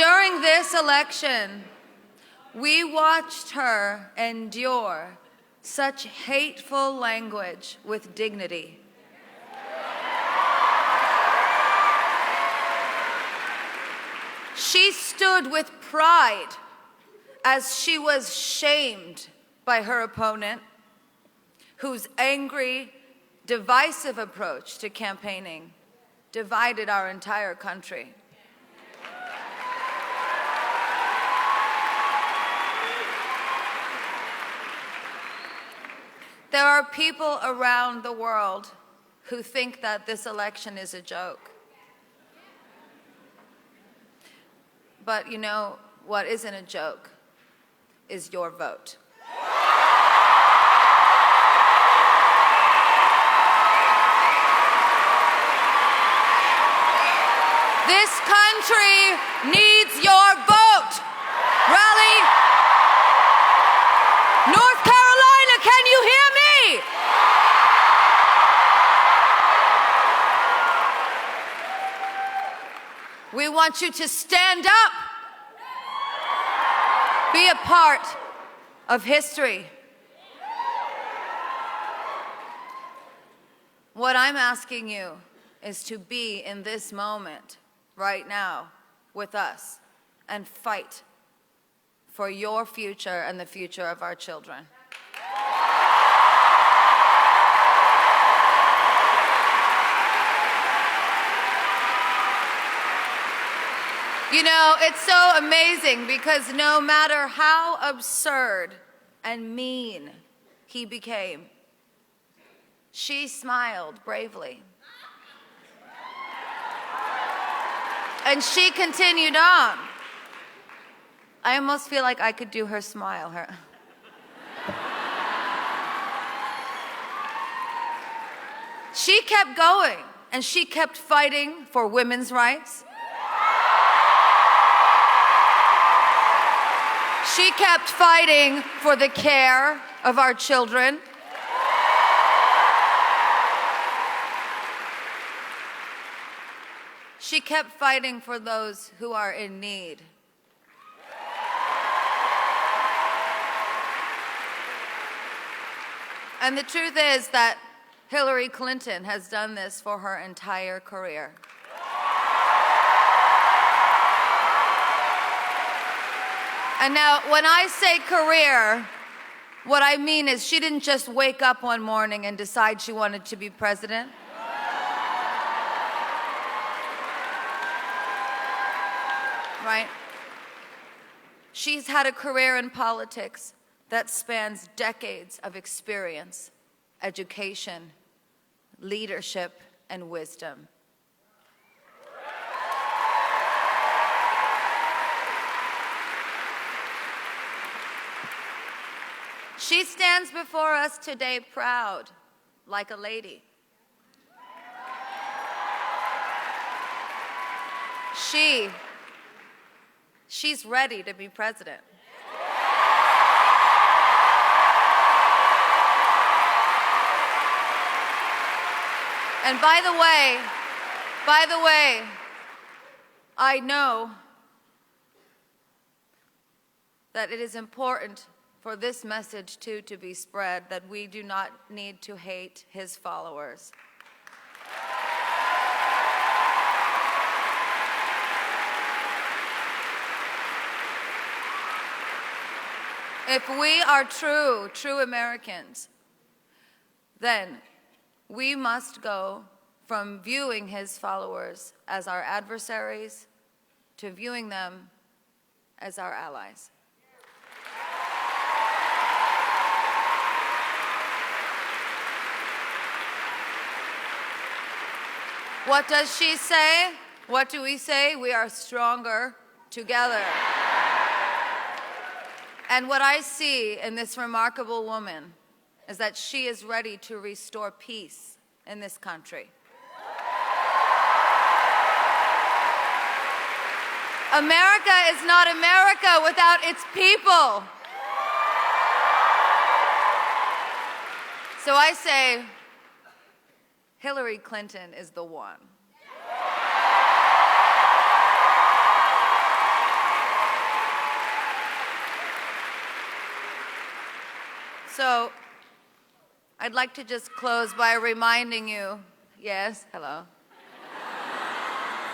during this election, we watched her endure such hateful language with dignity. She stood with pride as she was shamed by her opponent, whose angry, divisive approach to campaigning divided our entire country. There are people around the world who think that this election is a joke. But you know what isn't a joke is your vote. This country needs your vote. Raleigh, North Carolina, can you hear me? We want you to stand up, be a part of history. What I'm asking you is to be in this moment right now with us and fight for your future and the future of our children. You know, it's so amazing because no matter how absurd and mean he became, she smiled bravely. And she continued on. I almost feel like I could do her smile. She kept going, and she kept fighting for women's rights. She kept fighting for the care of our children. She kept fighting for those who are in need. And the truth is that Hillary Clinton has done this for her entire career. And now, when I say career, what I mean is she didn't just wake up one morning and decide she wanted to be president. Right? She's had a career in politics that spans decades of experience, education, leadership, and wisdom. She stands before us today proud, like a lady. She's ready to be president. And by the way, I know that it is important for this message too to be spread, that we do not need to hate his followers. If we are true Americans, then we must go from viewing his followers as our adversaries to viewing them as our allies. What does she say? What do we say? We are stronger together. And what I see in this remarkable woman is that she is ready to restore peace in this country. America is not America without its people. So I say, Hillary Clinton is the one. I'd like to just close by reminding you, yes, hello.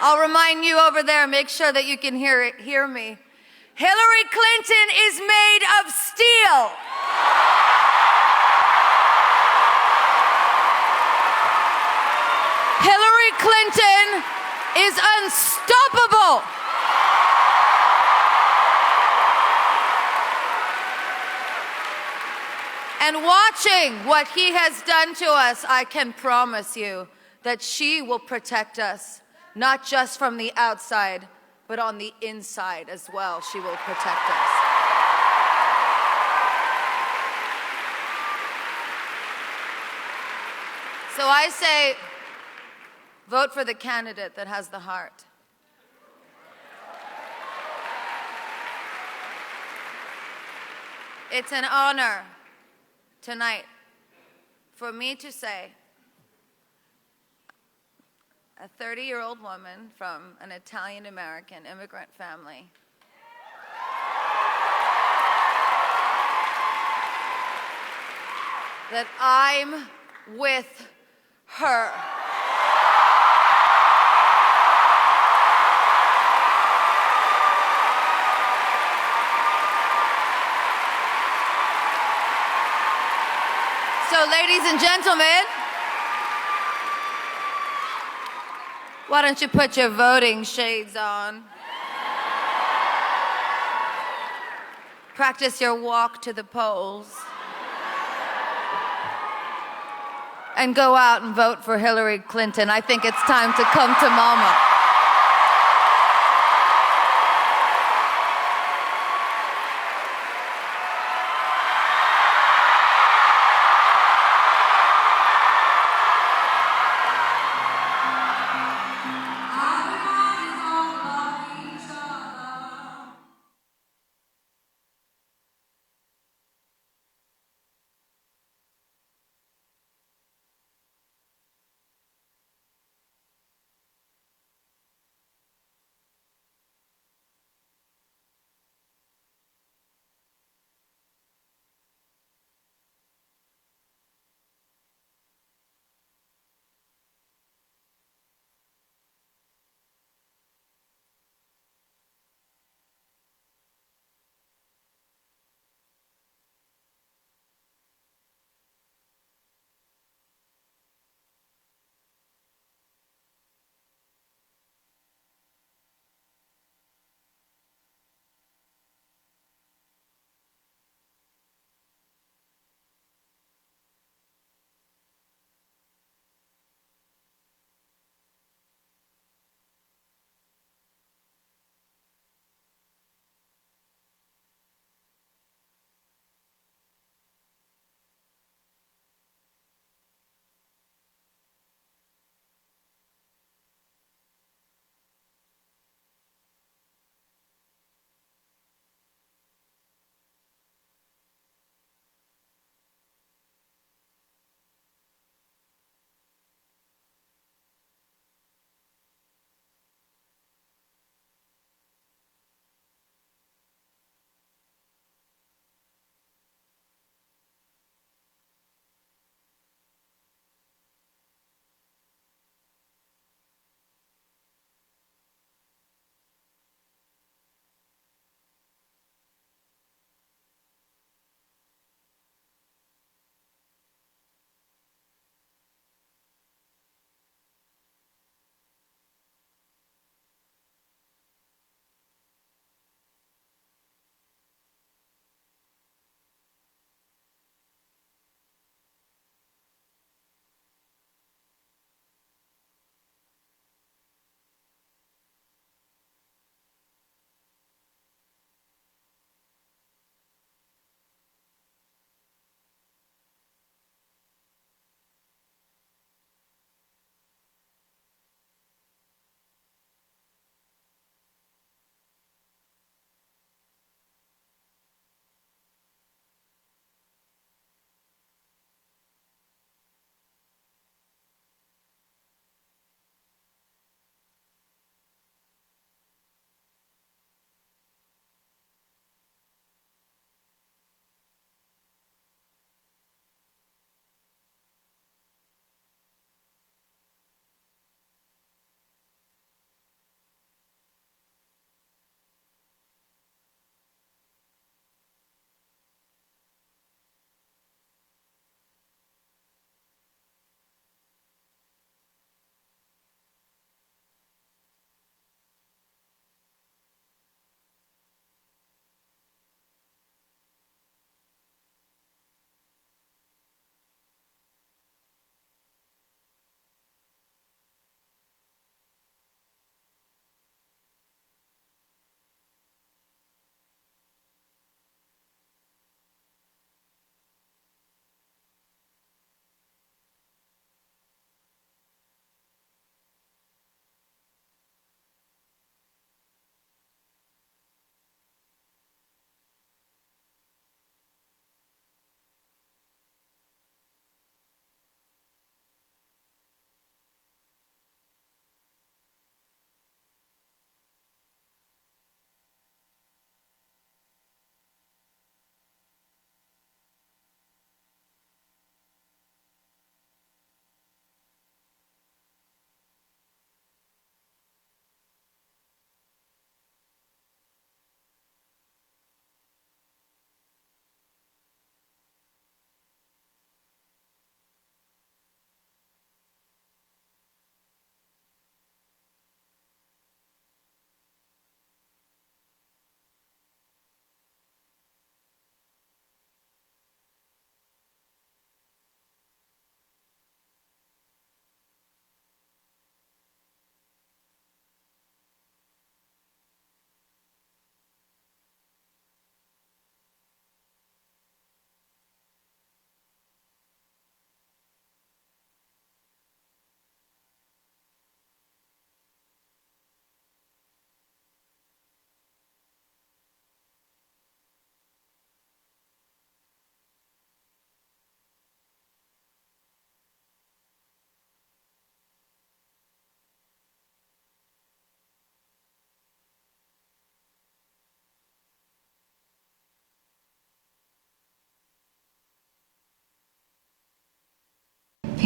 I'll remind you over there, make sure that you can hear me. Hillary Clinton is made of steel. Hillary Clinton is unstoppable. And watching what he has done to us, I can promise you that she will protect us, not just from the outside, but on the inside as well. She will protect us. So I say, vote for the candidate that has the heart. It's an honor tonight for me to say, a 30-year-old woman from an Italian-American immigrant family, that I'm with her. So, ladies and gentlemen, why don't you put your voting shades on? Practice your walk to the polls. And go out and vote for Hillary Clinton. I think it's time to come to mama.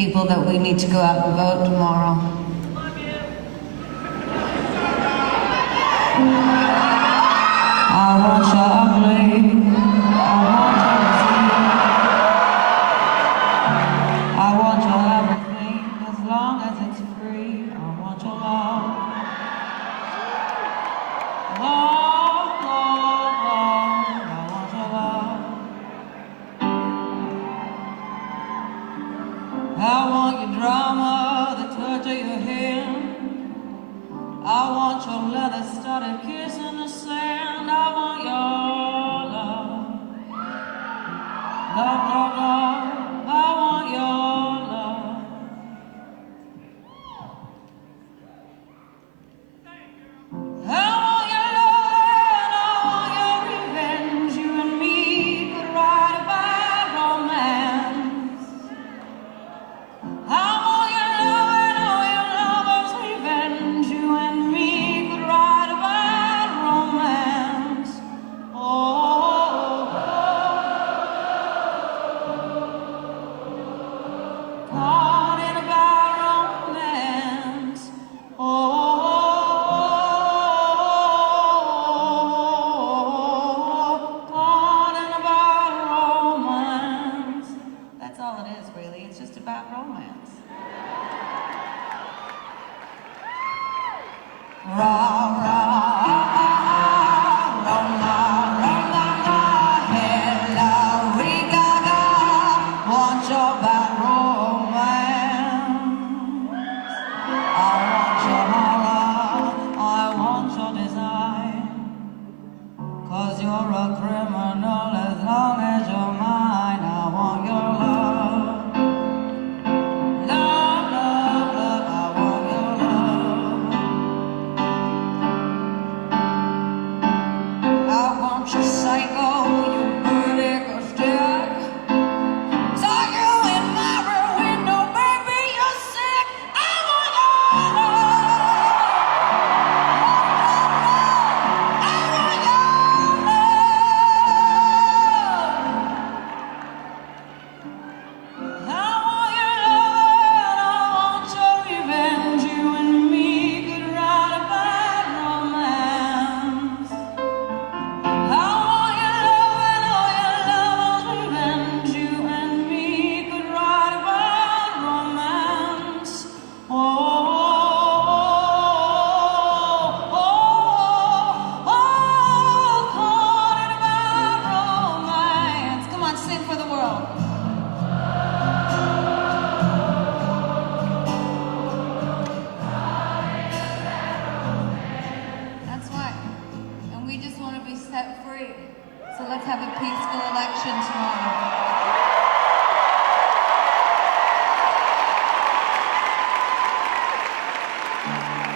people that we need to go out and vote tomorrow. I want you ugly. I want you disease. I want your everything as long as it's free. I want your love. Love, love, love. I want your love. I want your drama, the touch of your hand. I want your leather-studded kiss in the sand. I want your love. Love, love, love. I want your love. I want your love and I want your revenge. You and me could write about romance. I want your love and all your lover's revenge. You and me could write about romance. Oh, talking about romance. Oh, talking about romance. That's all it is, really. It's just about romance. Ra, ra, Roma, Roma, hello, Rigaga, want your bad romance. I want your horror, I want your design. 'Cause you're a criminal as long as you're mine. I want your love. Love, love, love, I want your love. I want your psycho, you vertical stick. Saw you in my rear window, baby, you're sick. I want your love. I want your love. I want your love and I want your revenge. You and me could write about romance. I want your love and all your love's revenge. You and me could write about romance. Oh, oh, oh, calling about romance. Come on, sing for the world. That's right. And we just want to be set free. So let's have a peaceful election tomorrow.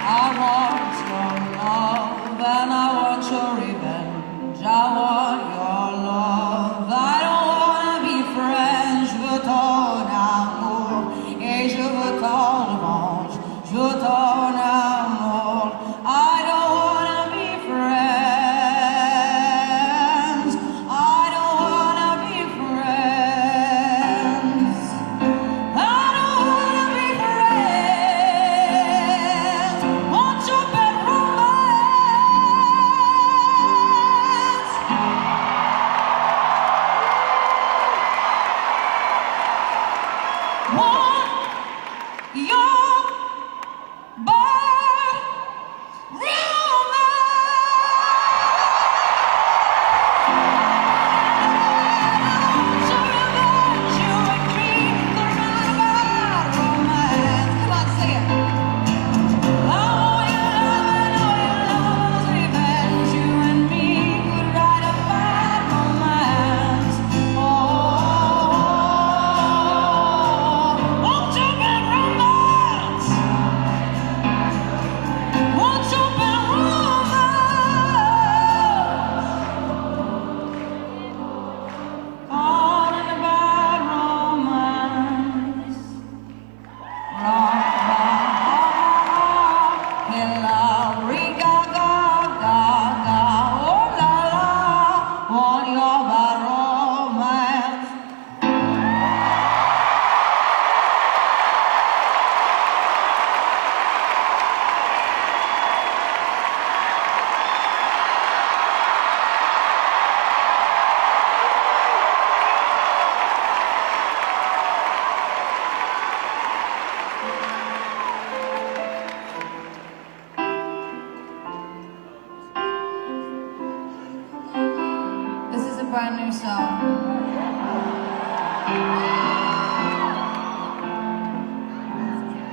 I want your love and I want your revenge. I want your love. I don't want to be French. Je veux ton amour et je veux ton revanche. Je veux ton amour. I don't want to be friends. I don't want to be friends. brand new song.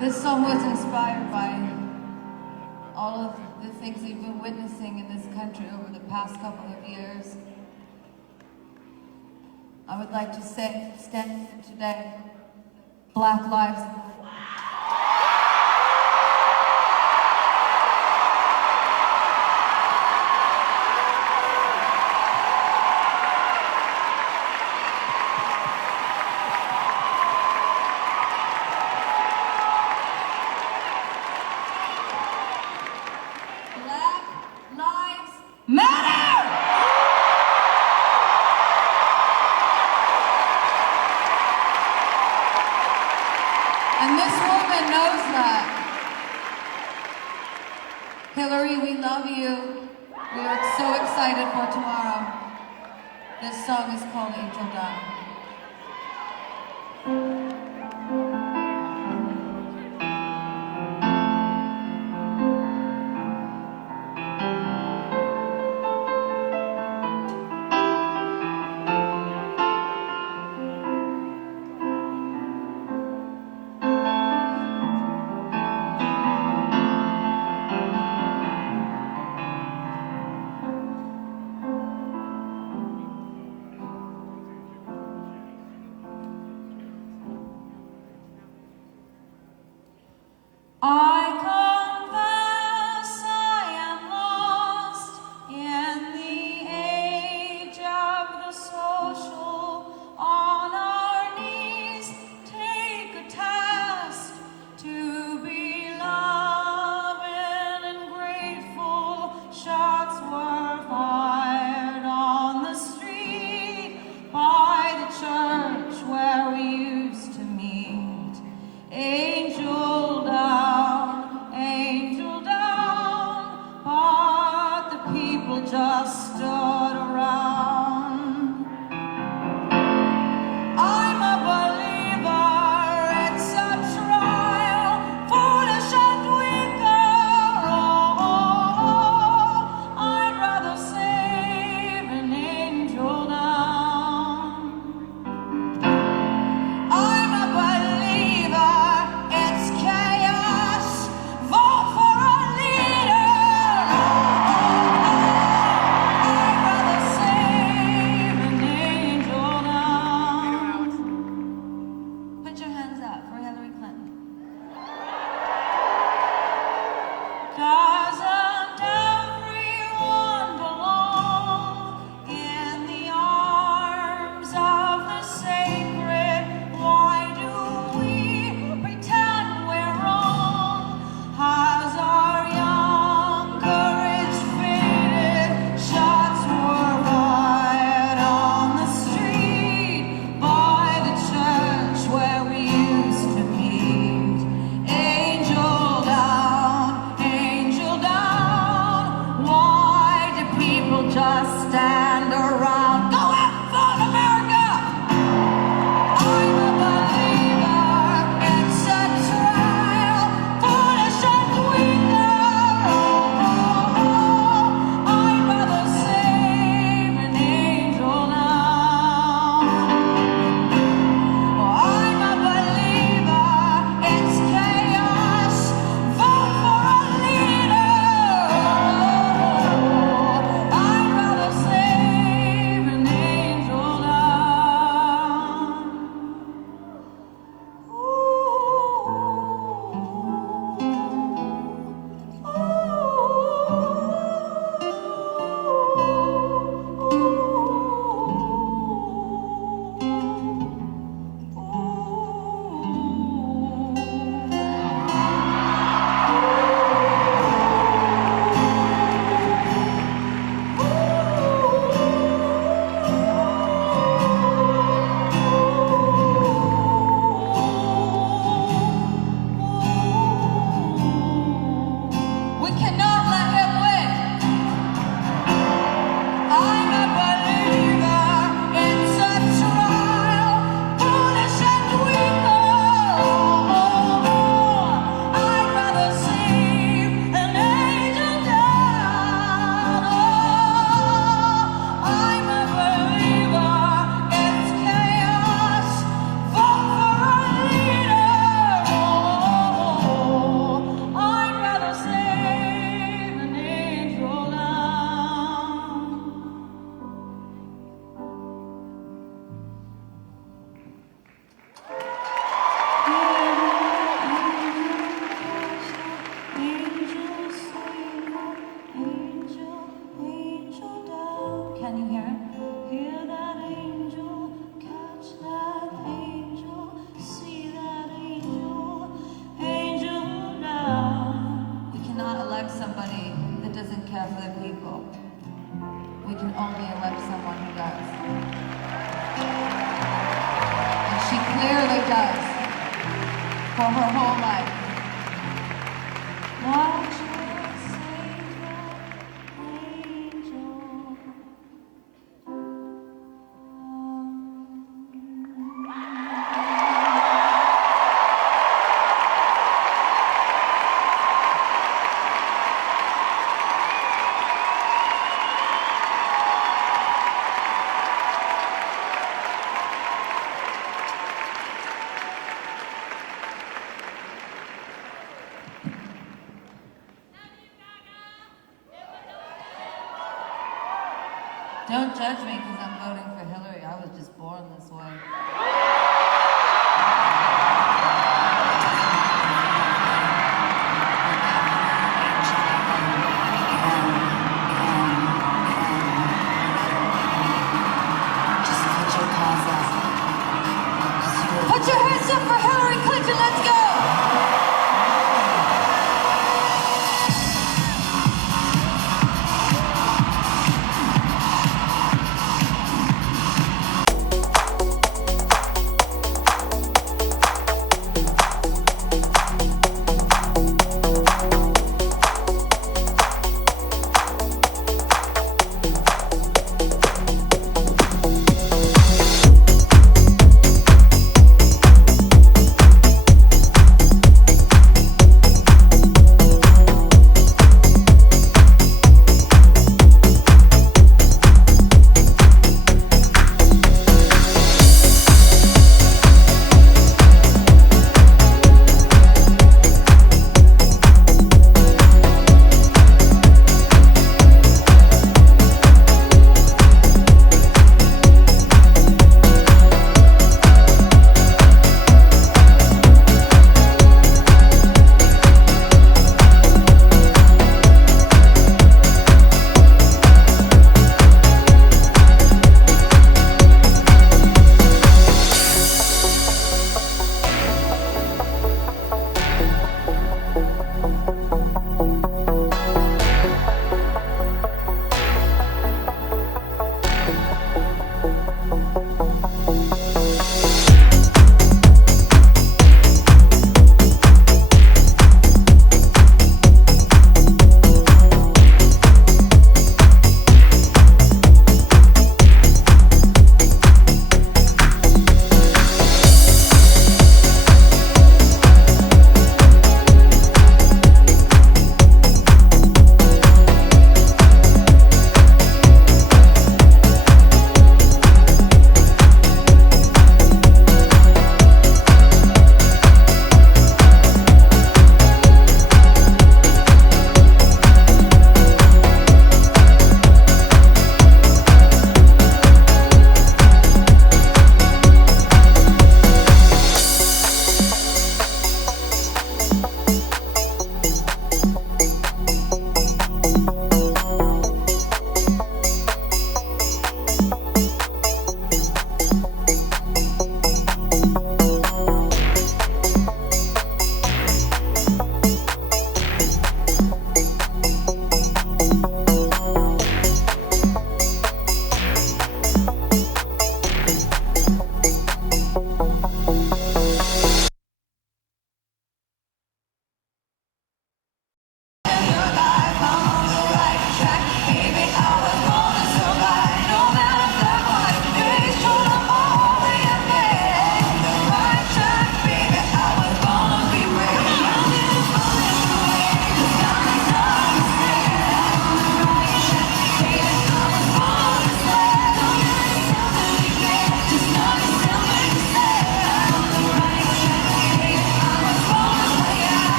This song was inspired by all of the things we've been witnessing in this country over the past couple of years. I would like to say, stand today, Black Lives Matter. And this woman knows that. Hillary, we love you. We are so excited for tomorrow. This song is called Angel Down. I confess I am lost in the age of the social. On our knees, take a test to be loving and grateful. Shots were fired on the street by the church where we used to meet. Angel down, angel down, but the people just stood around. I'm a believer, it's a trial, foolish and weaker. Oh, I'd rather save an angel down. I'm a believer, it's chaos. Vote for a leader. Oh, enough for the people, we can only elect someone who does. And she clearly does, for her whole life. Watch her save that angel. Don't judge me because I'm voting for Hillary. I was just born this way. Just put your paws up. Put your hands up for Hillary Clinton. Let's go!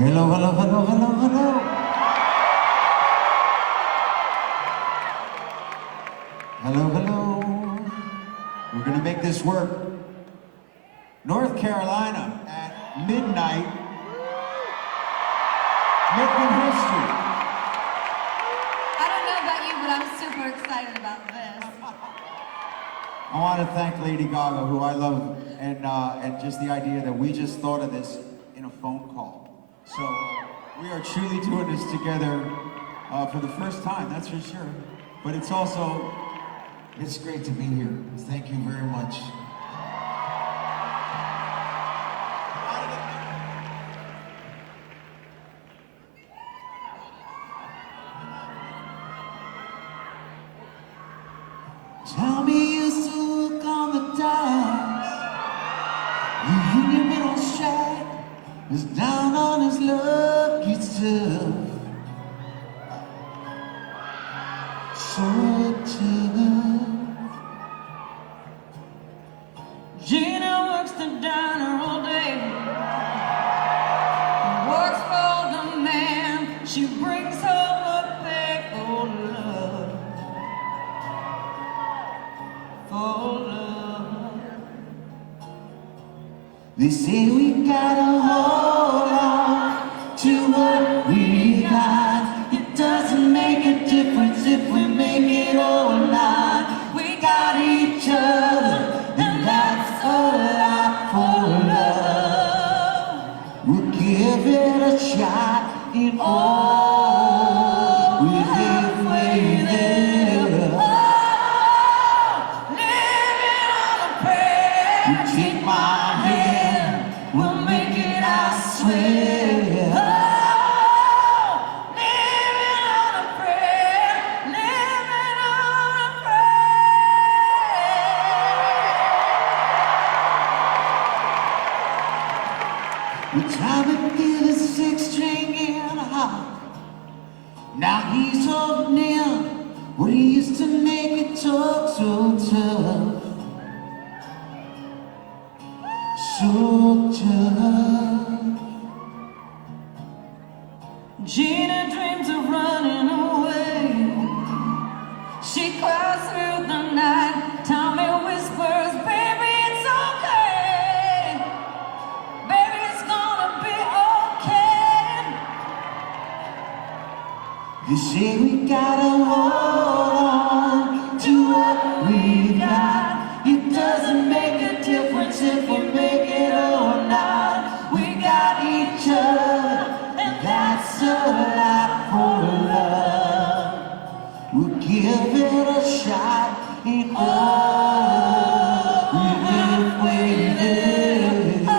Hello, hello, hello, hello, hello. Hello, hello. We're gonna make this work. North Carolina at midnight, making history. I don't know about you, but I'm super excited about this. I want to thank Lady Gaga, who I love, and just the idea that we just thought of this in a phone call. So we are truly doing this together for the first time, that's for sure. But it's also, it's great to be here. Thank you very much. Tell me you still look on the dice. You been on strike. Is down on his lucky self. So tough. Gina works the diner all day. Works for the man. She brings home a bag for love. For love. They say we gotta hold on to what we got. It doesn't make a difference if we make it or not. We got each other, and that's a lot for love. We'll give it a shot in all. We're halfway there. Oh, living on a prayer. You take my hand, we'll make it, I swear. Oh, living on a prayer, living on a prayer. We tried to get a six-string in a heart. Now he's holding in what he used to make it talk so tough. So tough. Gina dreams of running away. She cries through the night. Tommy whispers, baby, it's okay. Baby, it's gonna be okay. They say we gotta hold on to what we got. It doesn't make a difference if we make it or not. We got each other, and that's a lot for love. We'll give it a shot in all. We're halfway there. Oh,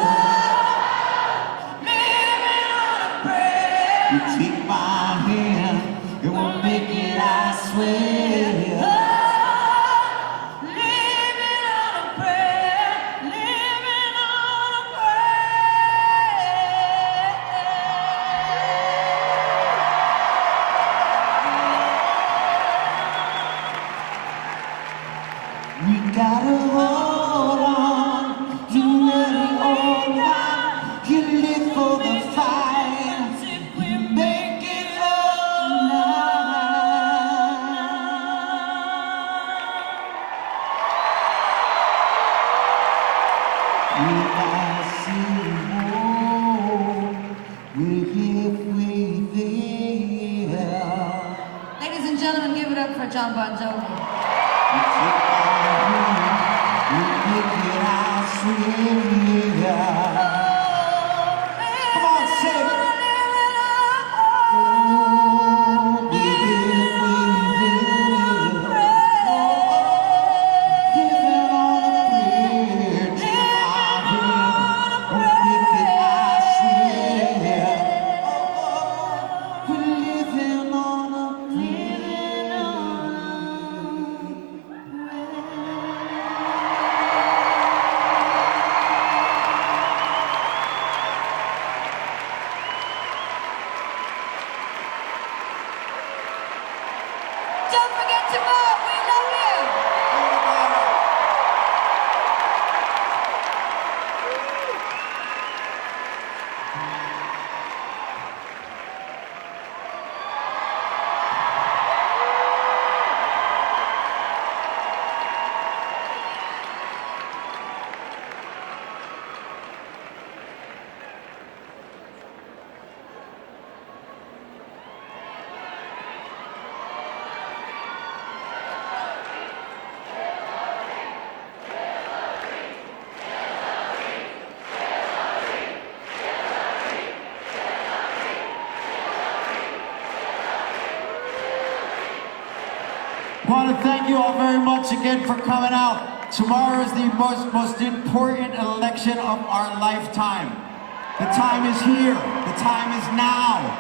living on a prayer. You take my hand, and we'll make it, I swear. We gotta hold on to what we got. You live for the fight. If we make it all night. We gotta see home. We're halfway there. Ladies and gentlemen, give it up for John Bon Jovi. Come on, sing. want to thank you all very much again for coming out. Tomorrow is the most important election of our lifetime. The time is here. The time is now.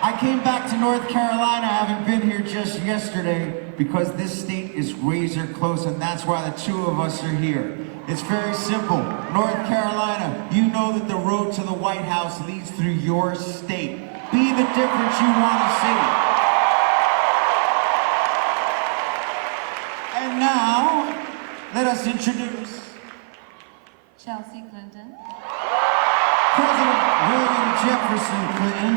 I came back to North Carolina. I haven't been here just yesterday because this state is razor close, and that's why the two of us are here. It's very simple. North Carolina, you know that the road to the White House leads through your state. Be the difference you want to see. And now, let us introduce Chelsea Clinton. President William Jefferson Clinton.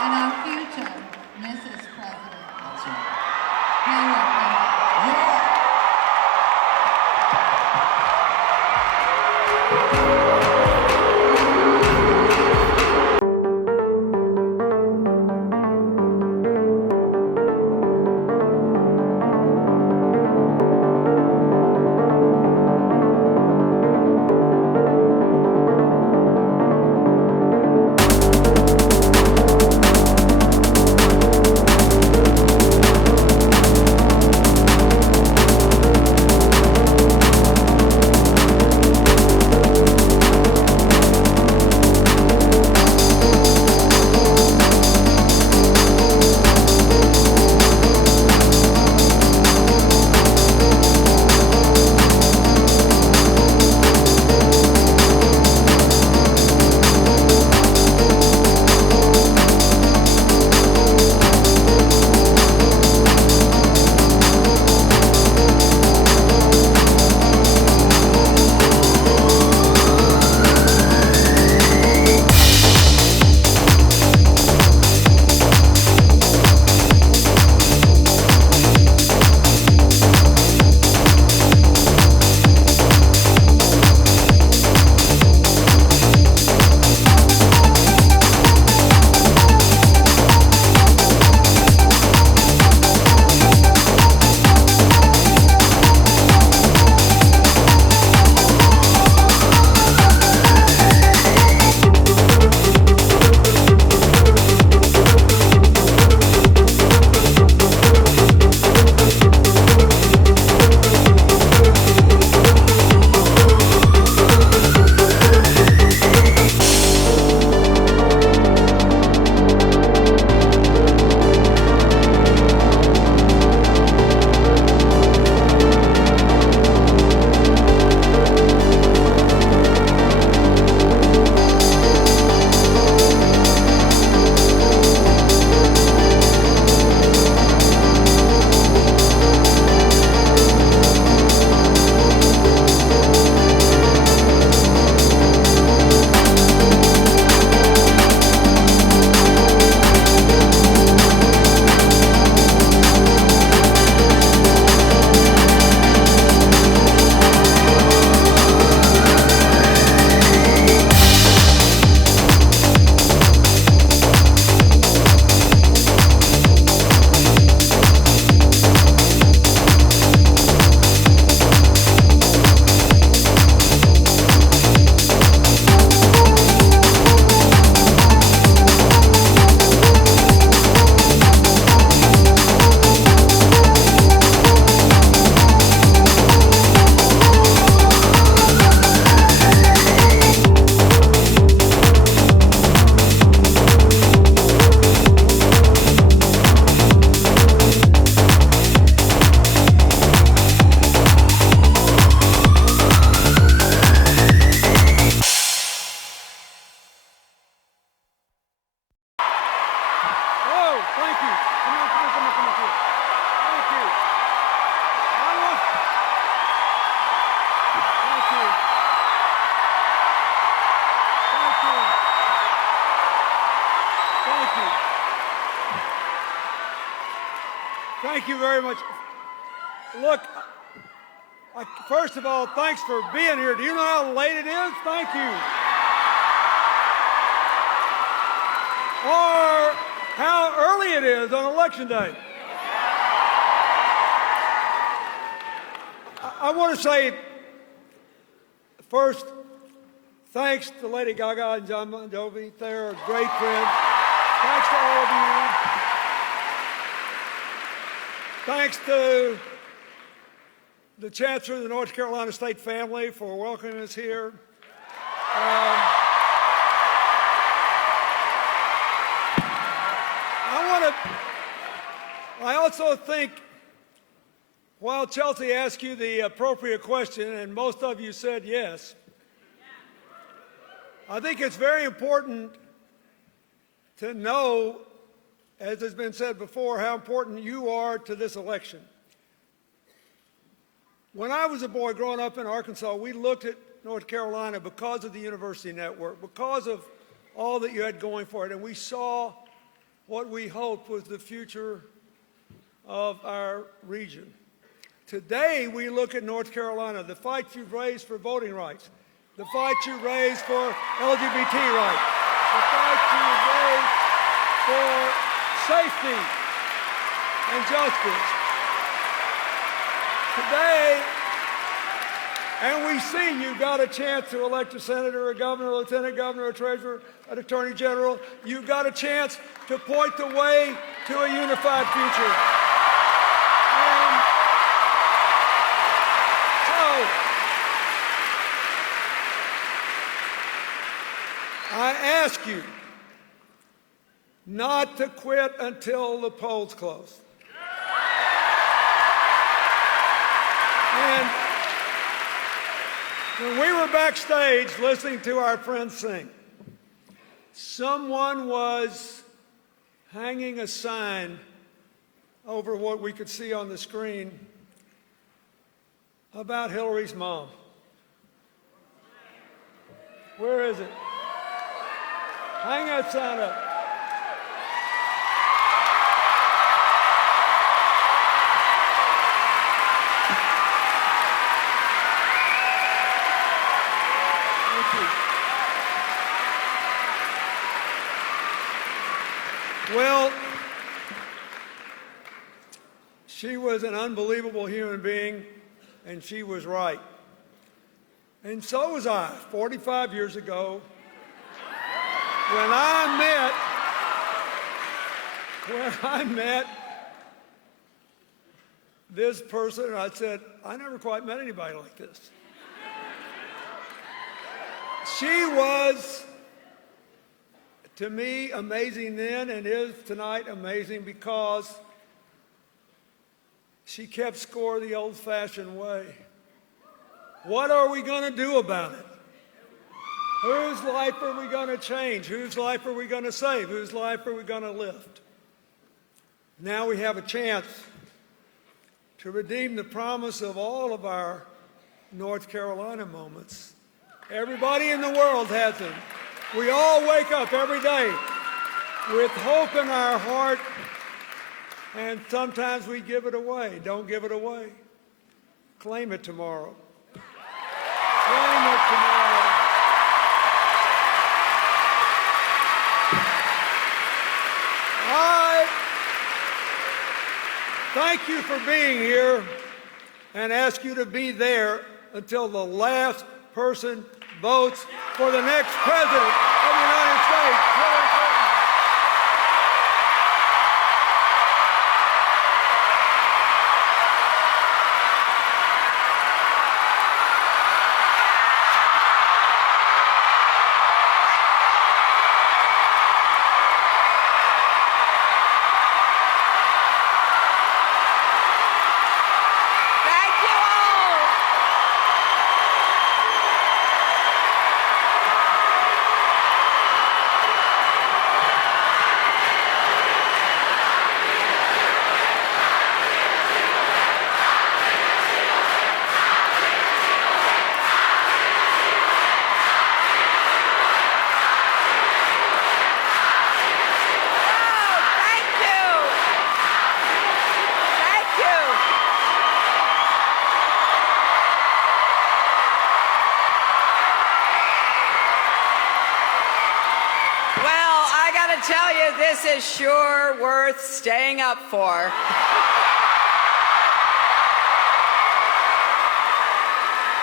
And our future Mrs. President. That's right. Hillary Clinton. Yeah. Thank you very much. Look, first of all, thanks for being here. Do you know how late it is? Thank you. Or how early it is on Election Day. I want to say, first, thanks to Lady Gaga and John Bon Jovi. They're great friends. Thanks to all of you. Thanks to the Chancellor of the North Carolina State family for welcoming us here. I also think, while Chelsea asked you the appropriate question, and most of you said yes, I think it's very important to know, as has been said before, how important you are to this election. When I was a boy growing up in Arkansas, we looked at North Carolina because of the university network, because of all that you had going for it, and we saw what we hoped was the future of our region. Today, we look at North Carolina, the fight you've raised for voting rights, the fight you raised for LGBT rights, the fight you've raised for safety and justice. Today, and we see you got a chance to elect a senator, a governor, a lieutenant governor, a treasurer, an attorney general. You got a chance to point the way to a unified future. And so, I ask you not to quit until the polls close. And when we were backstage listening to our friends sing, someone was hanging a sign over what we could see on the screen about Hillary's mom. Where is it? Hang that sign up. Well, she was an unbelievable human being, and she was right. And so was I, 45 years ago, when I met this person, and I said, I never quite met anybody like this. She was, to me, amazing then, and is tonight amazing because she kept score the old-fashioned way. What are we going to do about it? Whose life are we going to change? Whose life are we going to save? Whose life are we going to lift? Now we have a chance to redeem the promise of all of our North Carolina moments. Everybody in the world has them. We all wake up every day with hope in our heart, and sometimes we give it away. Don't give it away. Claim it tomorrow. Claim it tomorrow. I thank you for being here and ask you to be there until the last person votes for the next president of the United States. Tell you, this is sure worth staying up for.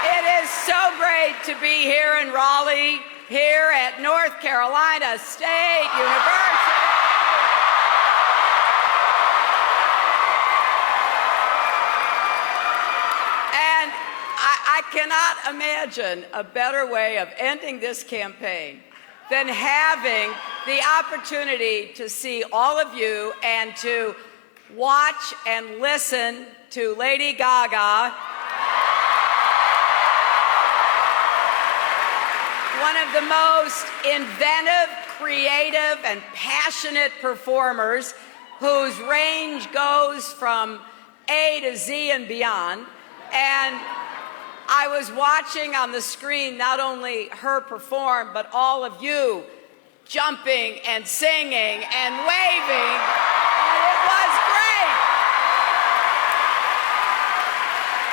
It is so great to be here in Raleigh, here at North Carolina State University. cannot imagine a better way of ending this campaign than having the opportunity to see all of you and to watch and listen to Lady Gaga, one of the most inventive, creative, and passionate performers whose range goes from A to Z and beyond. And I was watching on the screen not only her perform, but all of you jumping and singing and waving, and it was great.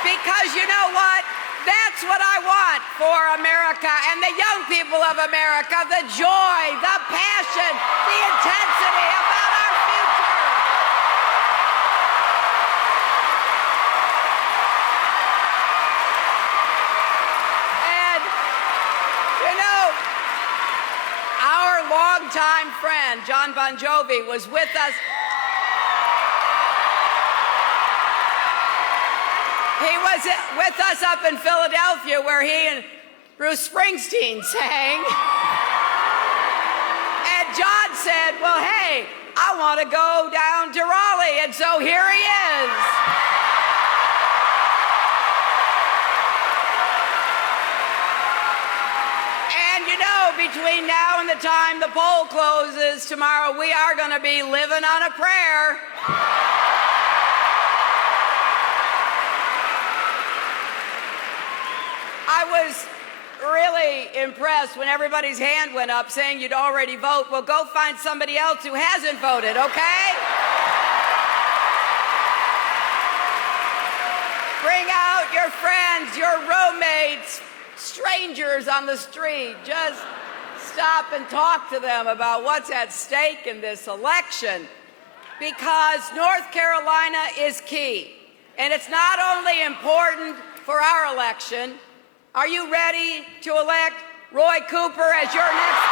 Because you know what? That's what I want for America and the young people of America, the joy, the passion, the intensity about our future. And, you know, our longtime friend, John Bon Jovi, was with us. He was with us up in Philadelphia where he and Bruce Springsteen sang. And John said, well, hey, I want to go down to Raleigh. And so here he is. And you know, between now and the time the poll closes tomorrow, we are going to be living on a prayer. I was really impressed when everybody's hand went up saying you'd already vote. Well, go find somebody else who hasn't voted, okay? Bring out your friends, your roommates, strangers on the street. Just stop and talk to them about what's at stake in this election. Because North Carolina is key. And it's not only important for our election. Are you ready to elect Roy Cooper as your next?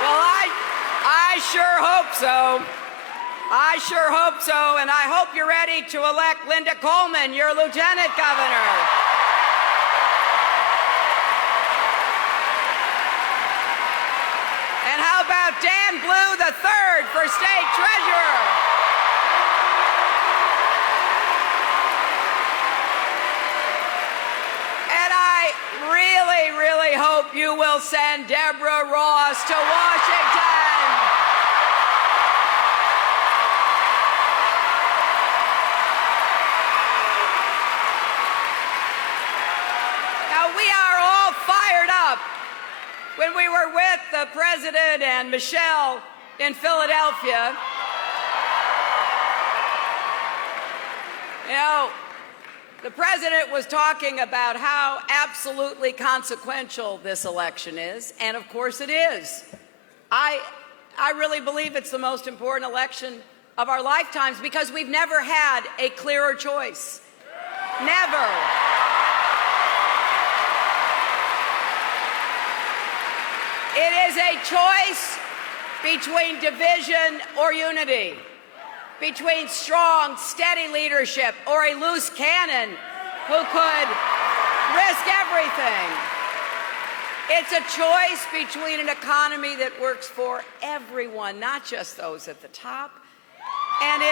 Well, I sure hope so. I sure hope so, and I hope you're ready to elect Linda Coleman, your lieutenant governor. And how about Dan Blue III for state treasurer? And I really, really hope you will send Deborah Ross to Washington. When we were with the President and Michelle in Philadelphia, you know, the President was talking about how absolutely consequential this election is, and of course it is. I really believe it's the most important election of our lifetimes because we've never had a clearer choice. Never. It is a choice between division or unity, between strong, steady leadership or a loose cannon who could risk everything. It's a choice between an economy that works for everyone, not just those at the top. And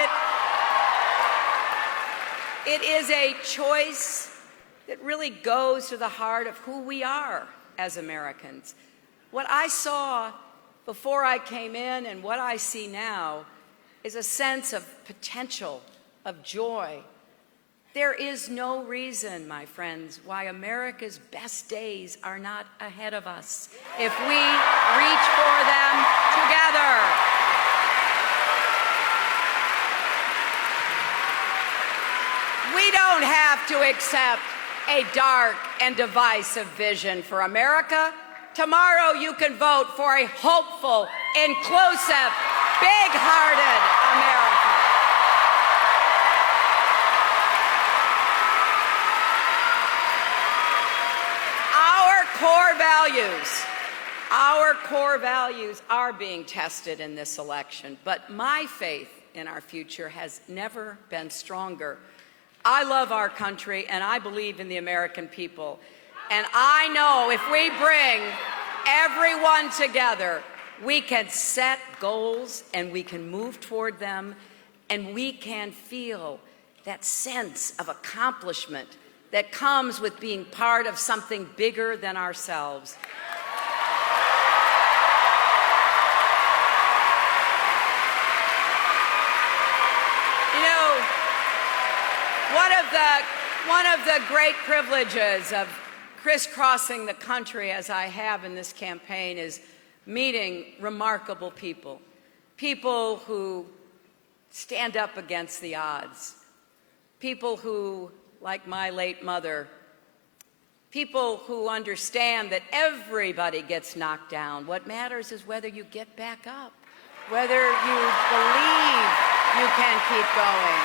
it is a choice that really goes to the heart of who we are as Americans. What I saw before I came in and what I see now is a sense of potential, of joy. There is no reason, my friends, why America's best days are not ahead of us if we reach for them together. We don't have to accept a dark and divisive vision for America. Tomorrow you can vote for a hopeful, inclusive, big-hearted America. Our core values are being tested in this election, but my faith in our future has never been stronger. I love our country, and I believe in the American people. And I know if we bring everyone together, we can set goals and we can move toward them, and we can feel that sense of accomplishment that comes with being part of something bigger than ourselves. You know, one of the great privileges of crisscrossing the country as I have in this campaign is meeting remarkable people, people who stand up against the odds, people who, like my late mother, people who understand that everybody gets knocked down. What matters is whether you get back up, whether you believe you can keep going.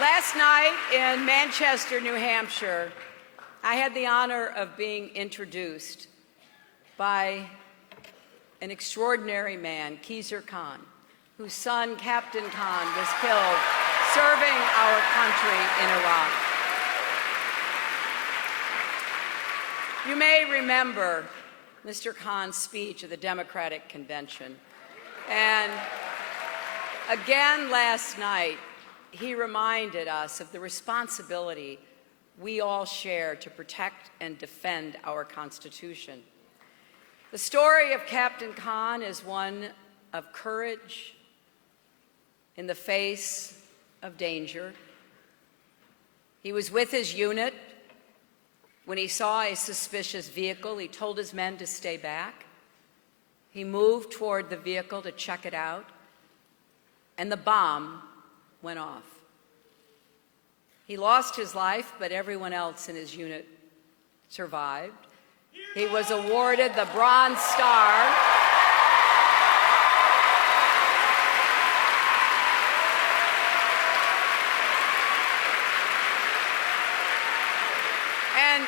Last night in Manchester, New Hampshire, I had the honor of being introduced by an extraordinary man, Khizr Khan, whose son, Captain Khan, was killed serving our country in Iraq. You may remember Mr. Khan's speech at the Democratic Convention. And again last night, he reminded us of the responsibility we all share to protect and defend our Constitution. The story of Captain Khan is one of courage in the face of danger. He was with his unit. When he saw a suspicious vehicle, he told his men to stay back. He moved toward the vehicle to check it out, and the bomb went off. He lost his life, but everyone else in his unit survived. He was awarded the Bronze Star. And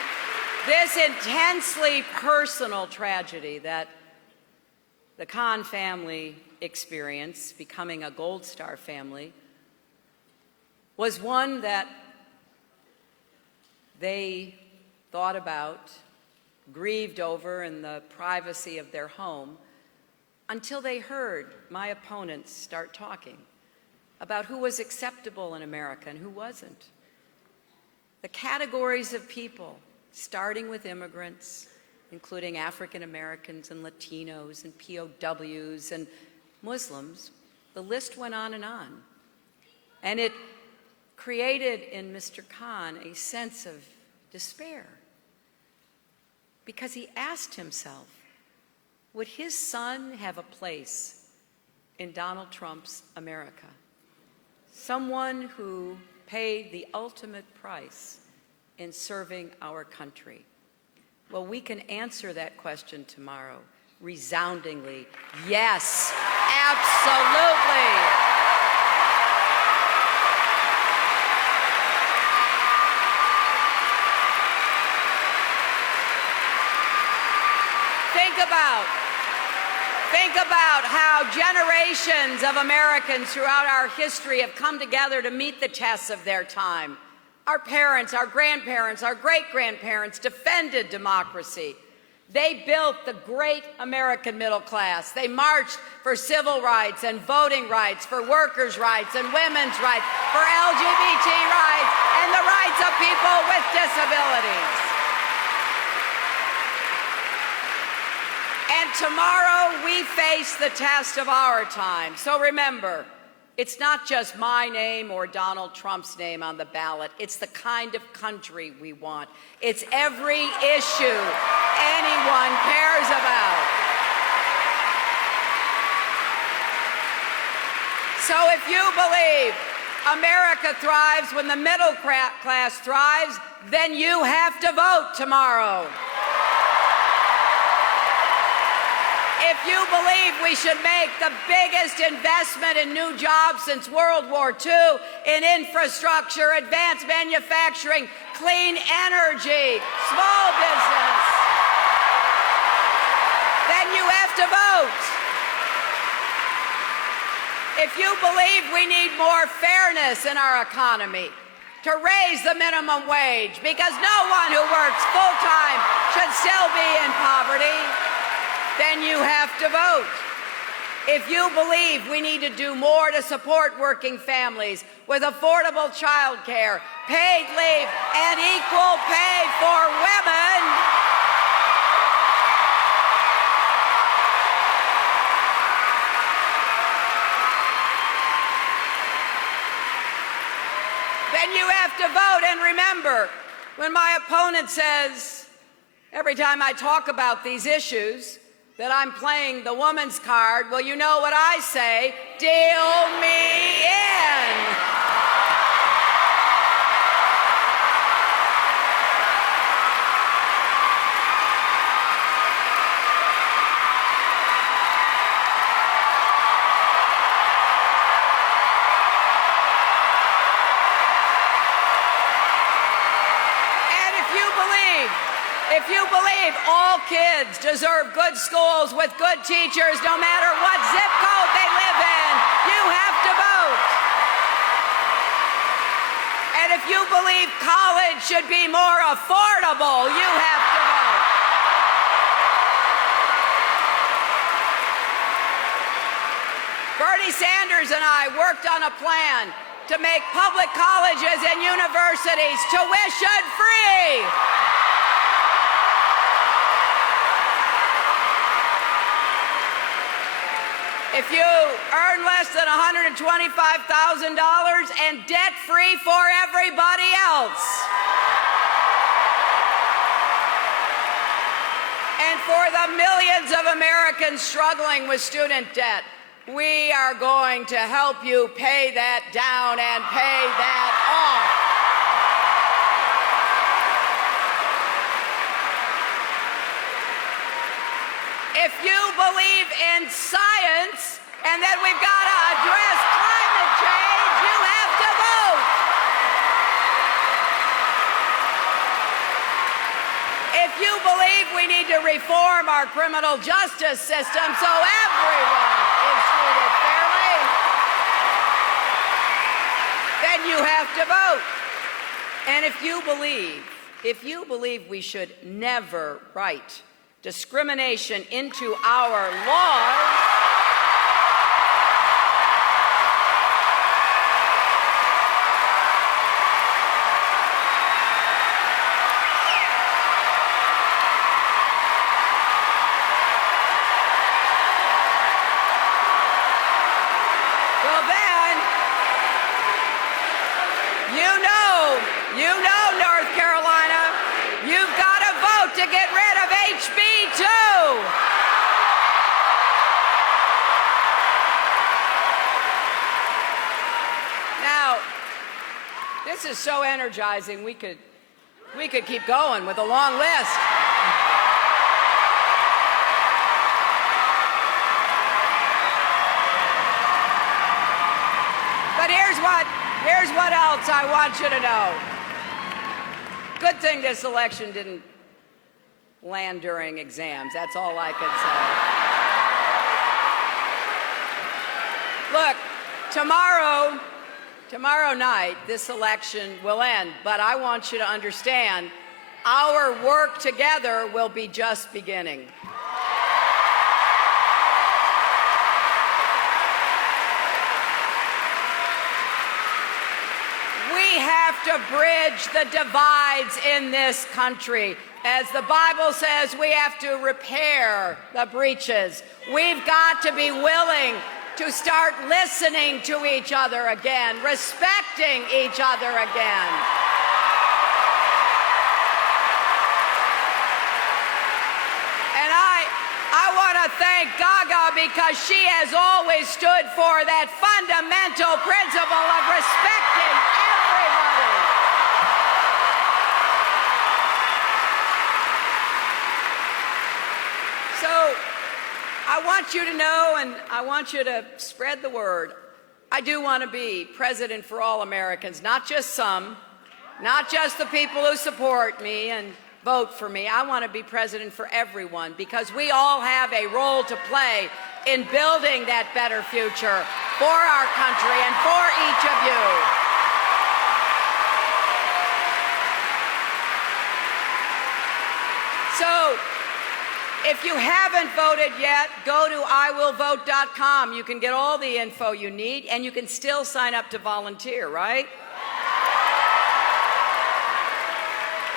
this intensely personal tragedy that the Khan family experienced, becoming a Gold Star family, was one that they thought about, grieved over in the privacy of their home, until they heard my opponents start talking about who was acceptable in America and who wasn't. The categories of people, starting with immigrants, including African Americans and Latinos and POWs and Muslims, the list went on and on. And it created in Mr. Khan a sense of despair, because he asked himself, would his son have a place in Donald Trump's America? Someone who paid the ultimate price in serving our country. Well, we can answer that question tomorrow resoundingly. Yes, absolutely. Think about how generations of Americans throughout our history have come together to meet the tests of their time. Our parents, our grandparents, our great-grandparents defended democracy. They built the great American middle class. They marched for civil rights and voting rights, for workers' rights and women's rights, for LGBT rights and the rights of people with disabilities. And tomorrow we face the test of our time. So remember, it's not just my name or Donald Trump's name on the ballot. It's the kind of country we want. It's every issue anyone cares about. So if you believe America thrives when the middle class thrives, then you have to vote tomorrow. If you believe we should make the biggest investment in new jobs since World War II in infrastructure, advanced manufacturing, clean energy, small business, then you have to vote. If you believe we need more fairness in our economy, to raise the minimum wage, because no one who works full-time should still be in poverty, then you have to vote. If you believe we need to do more to support working families with affordable child care, paid leave, and equal pay for women, then you have to vote. And remember, when my opponent says, every time I talk about these issues, that I'm playing the woman's card, well, you know what I say, deal me in. If you believe all kids deserve good schools with good teachers, no matter what zip code they live in, you have to vote. And if you believe college should be more affordable, you have to vote. Bernie Sanders and I worked on a plan to make public colleges and universities tuition free. If you earn less than $125,000 and debt-free for everybody else. And for the millions of Americans struggling with student debt, we are going to help you pay that down and pay that off. If you believe in science and that we've got to address climate change, you have to vote. If you believe we need to reform our criminal justice system so everyone is treated fairly, then you have to vote. And if you believe we should never write discrimination into our laws, well then, you know, North Carolina, you've got to vote to get rid of HB 2. Now, this is so energizing, we could keep going with a long list. But here's what else I want you to know. Good thing this election didn't land during exams. That's all I can say. Look, tomorrow night, this election will end, but I want you to understand, our work together will be just beginning. We have to bridge the divides in this country. As the Bible says, we have to repair the breaches. We've got to be willing to start listening to each other again, respecting each other again. And I want to thank Gaga because she has always stood for that fundamental principle of respecting everybody. So I I want you to know, and I want you to spread the word. I do want to be president for all Americans, not just some, not just the people who support me and vote for me. I want to be president for everyone because we all have a role to play in building that better future for our country and for each of you. So, if you haven't voted yet, go to iwillvote.com. You can get all the info you need, and you can still sign up to volunteer, right?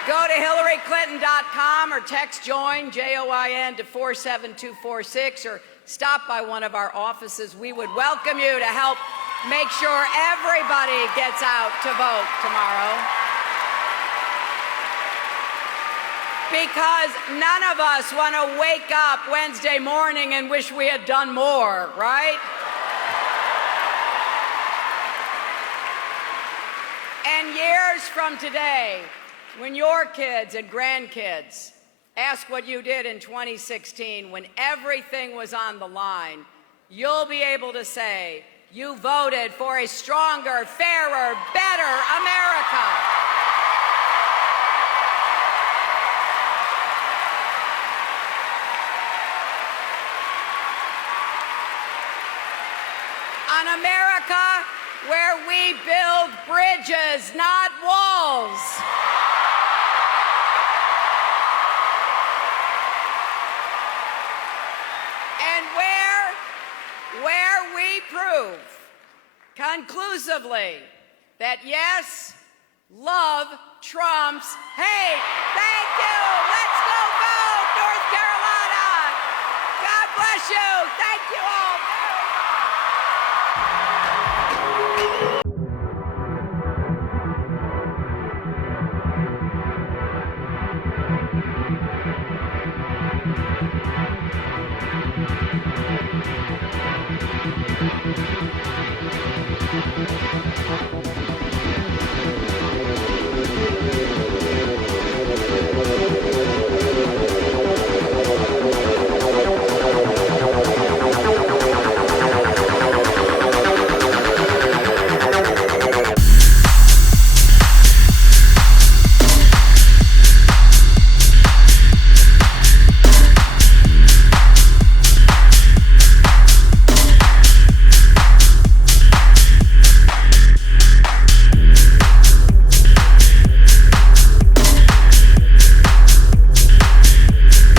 Go to hillaryclinton.com or text JOIN, J-O-I-N, to 47246, or stop by one of our offices. We would welcome you to help make sure everybody gets out to vote tomorrow. Because none of us want to wake up Wednesday morning and wish we had done more, right? And years from today, when your kids and grandkids ask what you did in 2016 when everything was on the line, you'll be able to say, you voted for a stronger, fairer, better America. An America where we build bridges, not walls. And where we prove conclusively that yes, love trumps hate. Thank you. Let's go vote, North Carolina. God bless you. Thank you all.